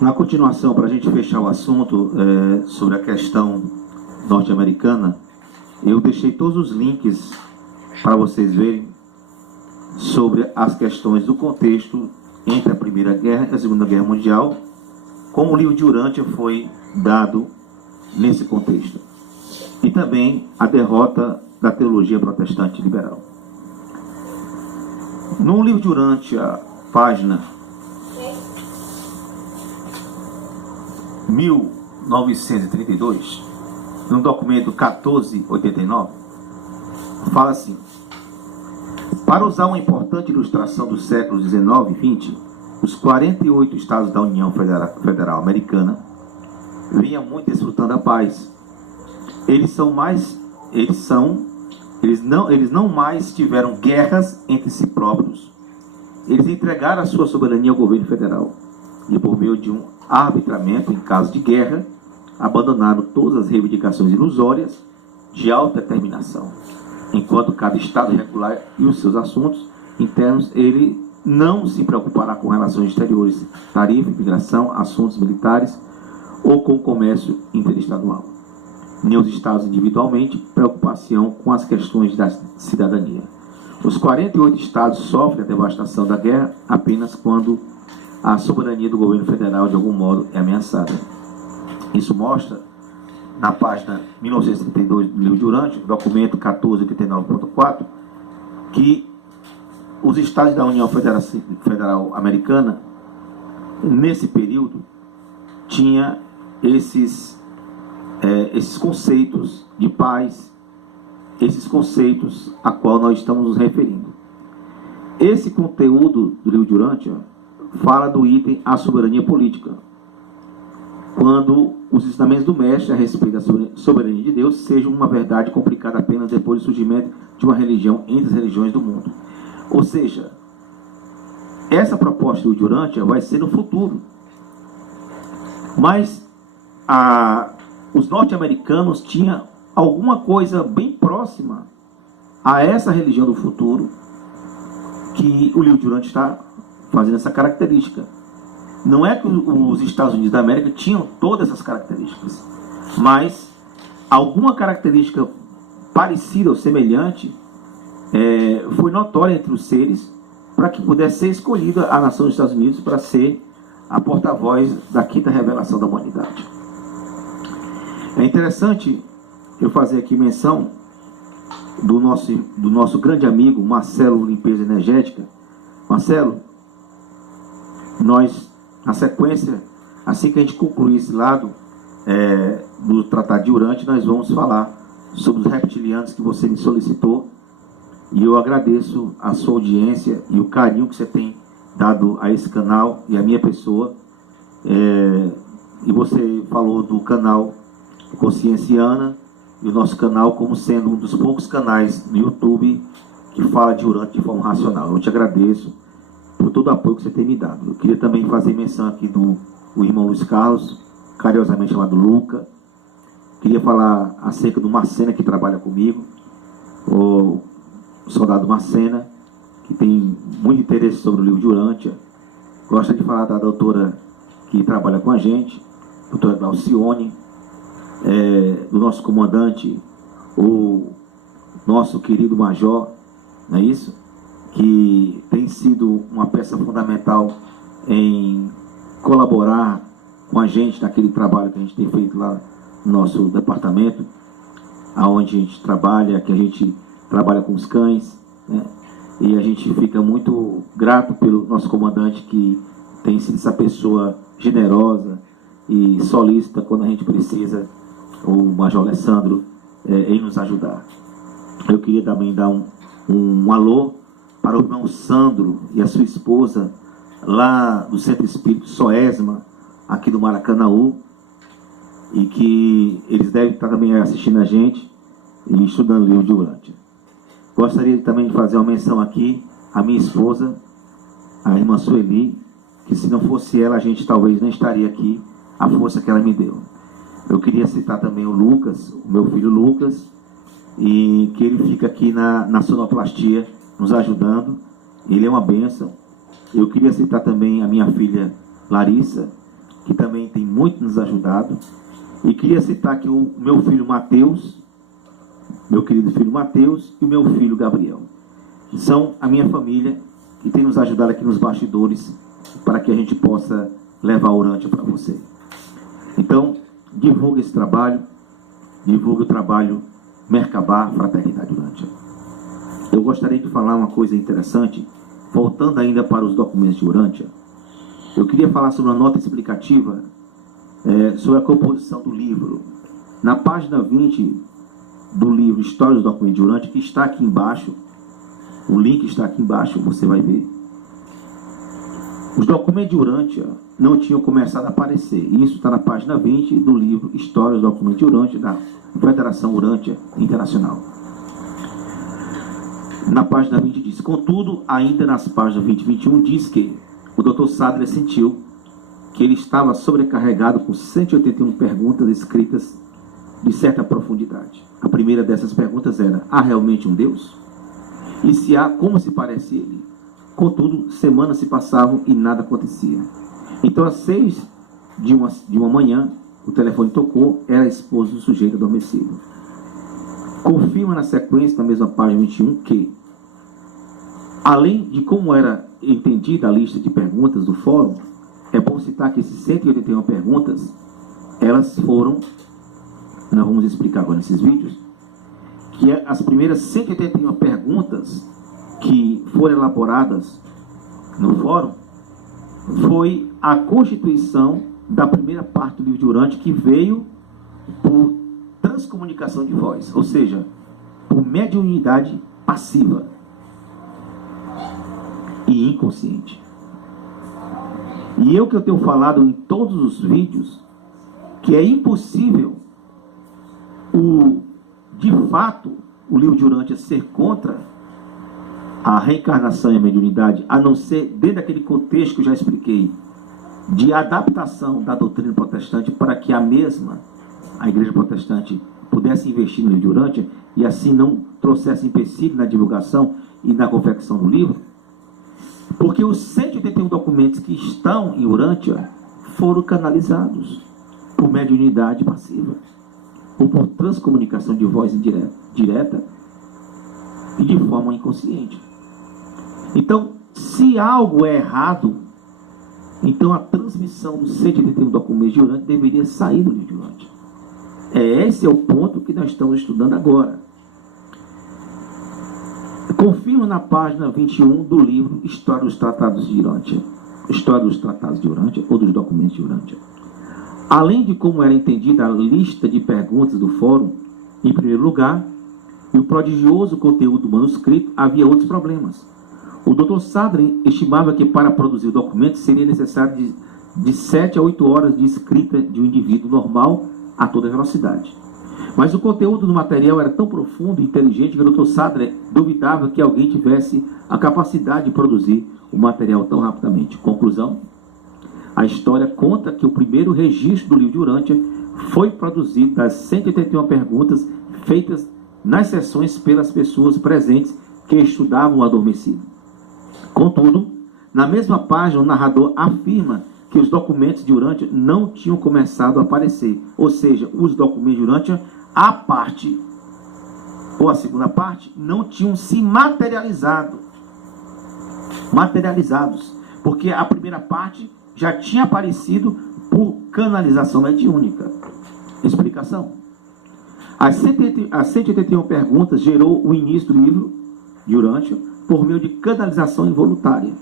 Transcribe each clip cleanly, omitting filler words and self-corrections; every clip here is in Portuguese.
Na continuação, para a gente fechar o assunto sobre a questão norte-americana, eu deixei todos os links para vocês verem sobre as questões do contexto entre a Primeira Guerra e a Segunda Guerra Mundial, como o livro de Urântia foi dado nesse contexto. E também a derrota da teologia protestante liberal. No livro de Urântia, página 1932, no documento 1489, fala assim: para usar uma importante ilustração dos séculos 19 e 20, os 48 estados da União Federal Americana vinham muito desfrutando a paz. Eles não mais tiveram guerras entre si próprios. Eles entregaram a sua soberania ao governo federal e, por meio de um arbitramento em caso de guerra, abandonaram todas as reivindicações ilusórias de autodeterminação. Enquanto cada estado regular e os seus assuntos internos, ele não se preocupará com relações exteriores, tarifa, imigração, assuntos militares ou com o comércio interestadual. Nem os estados individualmente preocupação com as questões da cidadania. Os 48 estados sofrem a devastação da guerra apenas quando a soberania do governo federal de algum modo é ameaçada. Isso mostra na página 1932 do livro de Urântia, documento 1489.4, que os estados da União Federal Americana, nesse período, tinha esses conceitos de paz, esses conceitos a qual nós estamos nos referindo. Esse conteúdo do livro de Urântia fala do item a soberania política, quando os ensinamentos do mestre a respeito da soberania de Deus sejam uma verdade complicada apenas depois do surgimento de uma religião entre as religiões do mundo. Ou seja, essa proposta do Urântia vai ser no futuro. Mas os norte-americanos tinham alguma coisa bem próxima a essa religião do futuro, que o livro de Urântia está fazendo essa característica. Não é que os Estados Unidos da América tinham todas essas características, mas alguma característica parecida ou semelhante foi notória entre os seres para que pudesse ser escolhida a nação dos Estados Unidos para ser a porta-voz da quinta revelação da humanidade. É interessante eu fazer aqui menção do nosso grande amigo Marcelo Limpeza Energética. Marcelo, nós, na sequência, assim que a gente concluir esse lado do Tratado de Urântia, nós vamos falar sobre os reptilianos que você me solicitou, e eu agradeço a sua audiência e o carinho que você tem dado a esse canal e a minha pessoa. E você falou do canal Conscienciana e o nosso canal como sendo um dos poucos canais no YouTube que fala de Urântia de forma racional. Eu te agradeço por todo o apoio que você tem me dado. Eu queria também fazer menção aqui do irmão Luiz Carlos, carinhosamente chamado Luca. Queria falar acerca do Macena, que trabalha comigo, o soldado Macena, que tem muito interesse sobre o livro de Urântia. Gosto de falar da doutora que trabalha com a gente, doutora Glaucione, do nosso comandante, o nosso querido major, não é isso? Que tem sido uma peça fundamental em colaborar com a gente naquele trabalho que a gente tem feito lá no nosso departamento, aonde a gente trabalha, que a gente trabalha com os cães, né? E a gente fica muito grato pelo nosso comandante, que tem sido essa pessoa generosa e solícita quando a gente precisa, o Major Alessandro, em nos ajudar. Eu queria também dar um alô para o irmão Sandro e a sua esposa, lá do Centro Espírito Soesma, aqui do Maracanaú, e que eles devem estar também assistindo a gente e estudando o livro de Urântia. Gostaria também de fazer uma menção aqui à minha esposa, a irmã Sueli, que se não fosse ela, a gente talvez não estaria aqui, a força que ela me deu. Eu queria citar também o Lucas, o meu filho Lucas, e que ele fica aqui na sonoplastia, nos ajudando. Ele é uma bênção. Eu queria citar também a minha filha Larissa, que também tem muito nos ajudado. E queria citar aqui o meu filho Mateus, meu querido filho Mateus, e o meu filho Gabriel. São a minha família que tem nos ajudado aqui nos bastidores para que a gente possa levar a Urântia para você. Então, divulgue esse trabalho, divulgue o trabalho Merkabah Fraternidade Urântia. Eu gostaria de falar uma coisa interessante, voltando ainda para os documentos de Urântia. Eu queria falar sobre uma nota explicativa sobre a composição do livro. Na página 20 do livro História dos Documentos de Urântia, que está aqui embaixo, o link está aqui embaixo, você vai ver. Os documentos de Urântia não tinham começado a aparecer. Isso está na página 20 do livro História dos Documentos de Urântia, da Federação Urântia Internacional. Na página 20 diz: contudo, ainda nas páginas 20 e 21 diz que o Dr. Sadler sentiu que ele estava sobrecarregado com 181 perguntas escritas de certa profundidade. A primeira dessas perguntas era: há realmente um Deus? E se há, como se parece ele? Contudo, semanas se passavam e nada acontecia. Então, às 6 de uma manhã, o telefone tocou, era a esposa do sujeito adormecido. Confirma na sequência, na mesma página 21, que, além de como era entendida a lista de perguntas do fórum, é bom citar que esses 181 perguntas, elas foram, nós vamos explicar agora nesses vídeos, que as primeiras 181 perguntas que foram elaboradas no fórum foi a constituição da primeira parte do livro de Urântia, que veio por transcomunicação de voz, ou seja, por mediunidade passiva e inconsciente. E que eu tenho falado em todos os vídeos, que é impossível de fato o livro de Urântia ser contra a reencarnação e a mediunidade, a não ser dentro daquele contexto que eu já expliquei, de adaptação da doutrina protestante para que a igreja protestante, pudesse investir no livro de Urântia e assim não trouxesse empecilho na divulgação e na confecção do livro. Porque os 181 documentos que estão em Urântia foram canalizados por mediunidade passiva, ou por transcomunicação de voz direta e de forma inconsciente. Então, se algo é errado, então a transmissão dos 181 documentos de Urântia deveria sair do livro de Urântia. Esse é o ponto que nós estamos estudando agora. Confirmo na página 21 do livro História dos Tratados de Urântia. História dos Tratados de Urântia, ou dos Documentos de Urântia. Além de como era entendida a lista de perguntas do fórum, em primeiro lugar, e o prodigioso conteúdo do manuscrito, havia outros problemas. O Dr. Sadler estimava que para produzir o documento seria necessário de 7 a 8 horas de escrita de um indivíduo normal a toda velocidade. Mas o conteúdo do material era tão profundo e inteligente que o Dr. Sadler duvidava que alguém tivesse a capacidade de produzir o material tão rapidamente. Conclusão: a história conta que o primeiro registro do livro de Urântia foi produzido das 181 perguntas feitas nas sessões pelas pessoas presentes que estudavam o adormecido. Contudo, na mesma página, o narrador afirma que os documentos de Urântia não tinham começado a aparecer, ou seja, os documentos de Urântia, a parte, ou a segunda parte, não tinham se materializados, porque a primeira parte já tinha aparecido por canalização mediúnica. Explicação: as 181 perguntas gerou o início do livro de Urântia por meio de canalização involuntária.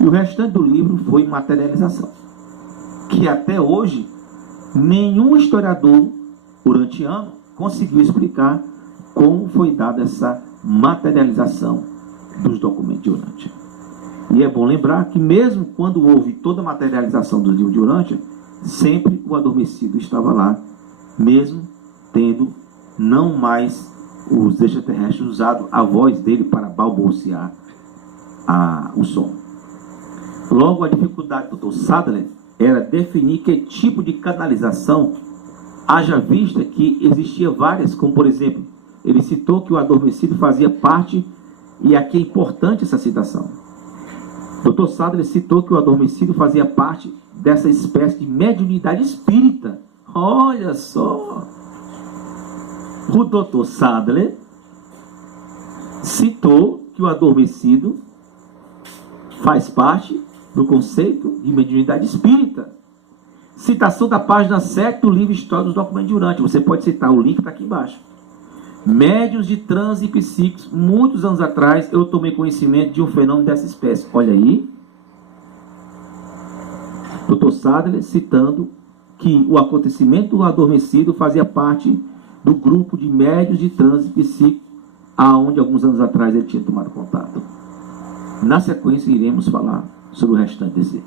E o restante do livro foi materialização, que até hoje nenhum historiador urantiano conseguiu explicar como foi dada essa materialização dos documentos de Urântia. E é bom lembrar que mesmo quando houve toda a materialização do livro de Urântia, sempre o adormecido estava lá, mesmo tendo não mais os extraterrestres usado a voz dele para balbuciar o som. Logo, a dificuldade do Dr. Sadler era definir que tipo de canalização, haja vista que existia várias, como por exemplo, ele citou que o adormecido fazia parte, e aqui é importante essa citação. Dr. Sadler citou que o adormecido fazia parte dessa espécie de mediunidade espírita. Olha só. O Dr. Sadler citou que o adormecido faz parte do conceito de mediunidade espírita. Citação da página 7 do livro História dos Documentos de Urântia. Você pode citar, o link está aqui embaixo. Médiuns de transe psíquicos. Muitos anos atrás eu tomei conhecimento de um fenômeno dessa espécie. Olha aí. Dr. Sadler citando que o acontecimento do adormecido fazia parte do grupo de médiuns de transe psíquico, aonde alguns anos atrás ele tinha tomado contato. Na sequência iremos falar sobre o restante desse